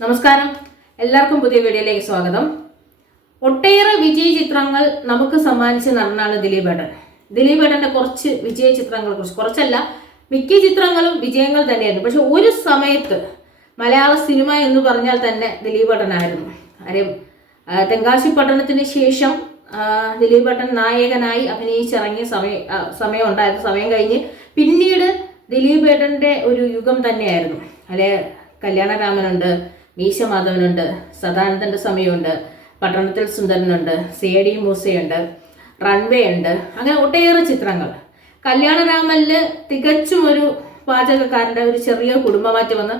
നമസ്കാരം. എല്ലാവർക്കും പുതിയ വീഡിയോയിലേക്ക് സ്വാഗതം. ഒട്ടേറെ വിജയ ചിത്രങ്ങൾ നമുക്ക് സമ്മാനിച്ച നടനാണ് ദിലീപ് ഏട്ടൻ. ദിലീപ് ഏട്ടന്റെ കുറച്ച് വിജയ ചിത്രങ്ങളെ കുറിച്ച് കുറച്ചല്ല മിക്ക ചിത്രങ്ങളും വിജയങ്ങൾ തന്നെയായിരുന്നു. പക്ഷെ ഒരു സമയത്ത് മലയാള സിനിമ എന്ന് പറഞ്ഞാൽ തന്നെ ദിലീപേട്ടനായിരുന്നു കാര്യം ആ, തെങ്കാശി പട്ടണത്തിന് ശേഷം ദിലീപ് ഏട്ടൻ നായകനായി അഭിനയിച്ചിറങ്ങിയ സമയ സമയം ഉണ്ടായിരുന്നു. സമയം കഴിഞ്ഞ് പിന്നീട് ദിലീപ് ഏട്ടന്റെ ഒരു യുഗം തന്നെയായിരുന്നു. അല്ലെ കല്യാണരാമനുണ്ട് മീശ മാധവനുണ്ട് സദാനന്ദന്റെ സമയമുണ്ട് പട്ടണത്തിൽ സുന്ദരനുണ്ട് സി ഡി മൂസയുണ്ട് റൺവേ ഉണ്ട് അങ്ങനെ ഒട്ടേറെ ചിത്രങ്ങൾ. കല്യാണരാമനിൽ തികച്ചും ഒരു പാചകക്കാരന്റെ ഒരു ചെറിയ കുടുംബമായിട്ട് വന്ന്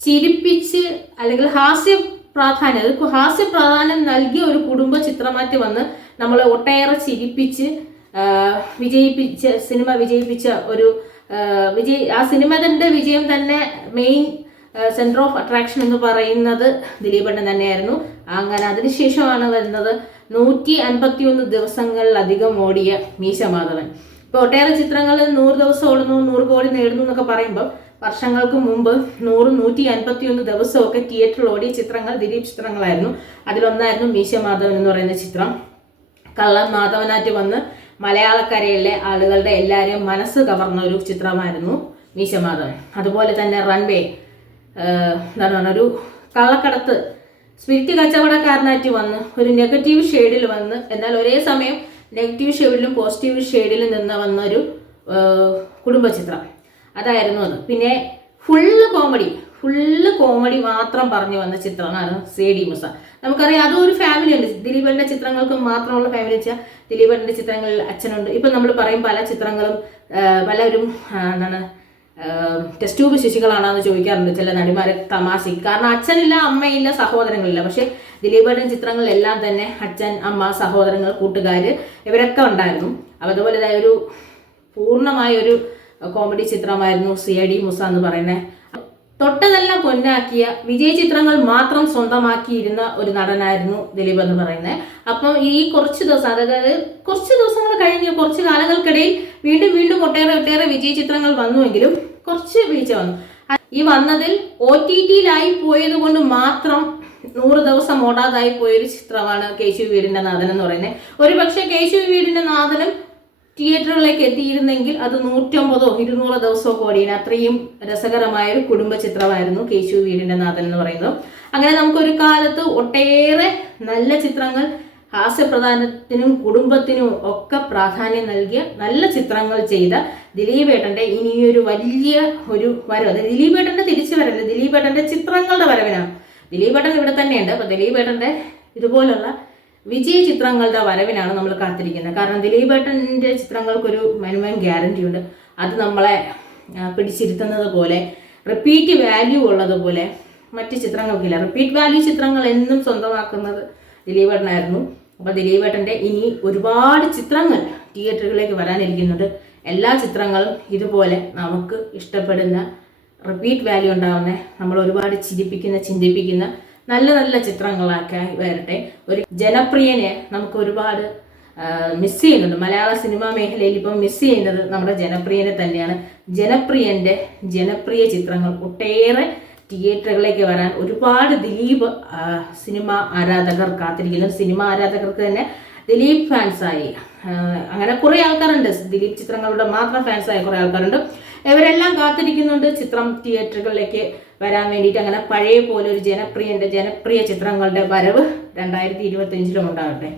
ചിരിപ്പിച്ച് അല്ലെങ്കിൽ ഹാസ്യ പ്രാധാന്യം അത് ഹാസ്യ പ്രാധാന്യം നൽകിയ ഒരു കുടുംബ ചിത്രമാറ്റി വന്ന് നമ്മളെ ഒട്ടേറെ ചിരിപ്പിച്ച് വിജയിപ്പിച്ച സിനിമ വിജയിപ്പിച്ച ഒരു വിജയ് ആ സിനിമയുടെ വിജയം തന്നെ മെയിൻ സെന്റർ ഓഫ് അട്രാക്ഷൻ എന്ന് പറയുന്നത് ദിലീപണ്ണൻ തന്നെയായിരുന്നു. അങ്ങനെ അതിനുശേഷമാണ് വരുന്നത് നൂറ്റി അൻപത്തി ഒന്ന് ദിവസങ്ങളിലധികം ഓടിയ മീശ മാധവൻ ഇപ്പൊ ഒട്ടേറെ ചിത്രങ്ങൾ നൂറ് ദിവസം ഓടുന്നു നൂറ് കോടി നേടുന്നു എന്നൊക്കെ പറയുമ്പോൾ വർഷങ്ങൾക്ക് മുമ്പ് നൂറ് നൂറ്റി അൻപത്തി ഒന്ന് ദിവസമൊക്കെ തിയേറ്ററിൽ ഓടിയ ചിത്രങ്ങൾ ദിലീപ് ചിത്രങ്ങളായിരുന്നു. അതിലൊന്നായിരുന്നു മീശ മാധവൻ എന്ന് പറയുന്ന ചിത്രം. കള്ളൻ മാധവനായിട്ട് വന്ന് മലയാളക്കരയിലെ ആളുകളുടെ എല്ലാവരെയും മനസ്സ് കവർന്ന ഒരു ചിത്രമായിരുന്നു മീശ മാധവൻ അതുപോലെ തന്നെ റൺവേ എന്താണ് പറയുക ഒരു കള്ളക്കടത്ത്. സ്പിരിറ്റ് കച്ചവടക്കാരനായിട്ട് വന്ന് ഒരു നെഗറ്റീവ് ഷെയ്ഡിൽ വന്ന് എന്നാൽ ഒരേ സമയം നെഗറ്റീവ് ഷെയ്ഡിലും പോസിറ്റീവ് ഷെയ്ഡിലും നിന്ന് വന്ന ഒരു കുടുംബ ചിത്രം അതായിരുന്നു അത്. പിന്നെ ഫുള്ള് കോമഡി ഫുള്ള് കോമഡി മാത്രം പറഞ്ഞു വന്ന ചിത്രമാണ് സി ഡി മുസ നമുക്കറിയാം അതും ഒരു ഫാമിലി ഉണ്ട്. ദിലീപന്റെ ചിത്രങ്ങൾക്ക് മാത്രമുള്ള ഫാമിലി വെച്ചാൽ ദിലീപന്റെ ചിത്രങ്ങളിൽ അച്ഛനുണ്ട്. ഇപ്പൊ നമ്മൾ പറയും പല ചിത്രങ്ങളും പലരും എന്താണ് ടെസ്റ്റ് ട്യൂബ് ശിശുക്കളാണെന്ന് ചോദിക്കാറുണ്ട് ചില നടിമാരെ തമാശ കാരണം അച്ഛനില്ല അമ്മയില്ല സഹോദരങ്ങളില്ല. പക്ഷെ ദിലീപേട്ടൻ ചിത്രങ്ങളിലെല്ലാം തന്നെ അച്ഛൻ അമ്മ സഹോദരങ്ങൾ കൂട്ടുകാര് ഇവരൊക്കെ ഉണ്ടായിരുന്നു. അതുപോലെ ഒരു പൂർണമായ ഒരു കോമഡി ചിത്രമായിരുന്നു സി ഐ ഡി മുസ എന്ന് പറയുന്നത് തൊട്ടതെല്ലാം പൊന്നാക്കിയ വിജയ ചിത്രങ്ങൾ മാത്രം സ്വന്തമാക്കിയിരുന്ന ഒരു നടനായിരുന്നു ദിലീപ് എന്ന് പറയുന്നത്. അപ്പം ഈ കുറച്ച് ദിവസം അതായത് കുറച്ച് ദിവസങ്ങൾ കഴിഞ്ഞ് കുറച്ച് കാലങ്ങൾക്കിടയിൽ വീണ്ടും വീണ്ടും ഒട്ടേറെ ഒട്ടേറെ വിജയ ചിത്രങ്ങൾ വന്നുവെങ്കിലും കുറച്ച് വീഴ്ച വന്നു. ഈ വന്നതിൽ ഒ ടി ടിയിലായി പോയത് കൊണ്ട് മാത്രം നൂറ് ദിവസം ഓടാതായി പോയൊരു ചിത്രമാണ് കേശു വീടിന്റെ നാഥൻ എന്ന് പറയുന്നത്. ഒരു പക്ഷേ കേശു വീടിന്റെ നാഥനും തിയേറ്ററുകളിലേക്ക് എത്തിയിരുന്നെങ്കിൽ അത് നൂറ്റമ്പതോ ഇരുന്നൂറോ ദിവസമോ കോടിയാണ് അത്രയും രസകരമായ ഒരു കുടുംബ ചിത്രമായിരുന്നു കേശു വീടിന്റെ നാഥൻ എന്ന് പറയുന്നത്. അങ്ങനെ നമുക്കൊരു കാലത്ത് ഒട്ടേറെ നല്ല ചിത്രങ്ങൾ ഹാസ്യപ്രധാനത്തിനും കുടുംബത്തിനും ഒക്കെ പ്രാധാന്യം നൽകിയ നല്ല ചിത്രങ്ങൾ ചെയ്ത ദിലീപേട്ടന്റെ ഇനിയൊരു വലിയ ഒരു വരവ്. അത് ദിലീപേട്ടന്റെ തിരിച്ചു വരല്ല ദിലീപേട്ടന്റെ ചിത്രങ്ങളുടെ വരവിനാണ്. ദിലീപേട്ടൻ ഇവിടെ തന്നെയുണ്ട്. അപ്പൊ ദിലീപേട്ടന്റെ ഇതുപോലുള്ള വിജയ ചിത്രങ്ങളുടെ വരവിനാണ് നമ്മൾ കാത്തിരിക്കുന്നത്. കാരണം ദിലീപേട്ടന്റെ ചിത്രങ്ങൾക്കൊരു മിനിമം ഗ്യാരണ്ടി ഉണ്ട്. അത് നമ്മളെ പിടിച്ചിരുത്തുന്നത് പോലെ റിപ്പീറ്റ് വാല്യൂ ഉള്ളതുപോലെ മറ്റ് ചിത്രങ്ങൾക്കില്ല. റിപ്പീറ്റ് വാല്യൂ ചിത്രങ്ങൾ എന്നും സ്വന്തമാക്കുന്നത് ദിലീപേട്ടനായിരുന്നു. അപ്പോൾ ദിലീപേട്ടന്റെ ഇനി ഒരുപാട് ചിത്രങ്ങൾ തിയേറ്ററുകളിലേക്ക് വരാനിരിക്കുന്നുണ്ട്. എല്ലാ ചിത്രങ്ങളും ഇതുപോലെ നമുക്ക് ഇഷ്ടപ്പെടുന്ന റിപ്പീറ്റ് വാല്യൂ ഉണ്ടാവുന്ന നമ്മൾ ഒരുപാട് ചിരിപ്പിക്കുന്ന ചിന്തിപ്പിക്കുന്ന നല്ല നല്ല ചിത്രങ്ങളൊക്കെ വരട്ടെ. ഒരു ജനപ്രിയനെ നമുക്ക് ഒരുപാട് മിസ് ചെയ്യുന്നുണ്ട്. മലയാള സിനിമാ മേഖലയിൽ ഇപ്പം മിസ് ചെയ്യുന്നത് നമ്മുടെ ജനപ്രിയനെ തന്നെയാണ്. ജനപ്രിയന്റെ ജനപ്രിയ ചിത്രങ്ങൾ ഒട്ടേറെ തിയേറ്ററുകളിലേക്ക് വരാൻ ഒരുപാട് ദിലീപ് സിനിമ ആരാധകർ കാത്തിരിക്കുന്നു. സിനിമ ആരാധകർക്ക് തന്നെ ദിലീപ് ഫാൻസായി അങ്ങനെ കുറേ ആൾക്കാരുണ്ട്. ദിലീപ് ചിത്രങ്ങളുടെ മാത്രം ഫാൻസായ കുറേ ആൾക്കാരുണ്ട്. ഇവരെല്ലാം കാത്തിരിക്കുന്നുണ്ട് ചിത്രം തിയേറ്ററുകളിലേക്ക് വരാൻ വേണ്ടിയിട്ട്. അങ്ങനെ പഴയ പോലെ ഒരു ജനപ്രിയന്റെ ജനപ്രിയ ചിത്രങ്ങളുടെ വരവ് രണ്ടായിരത്തി ഇരുപത്തി അഞ്ചിലും ഉണ്ടാകട്ടെ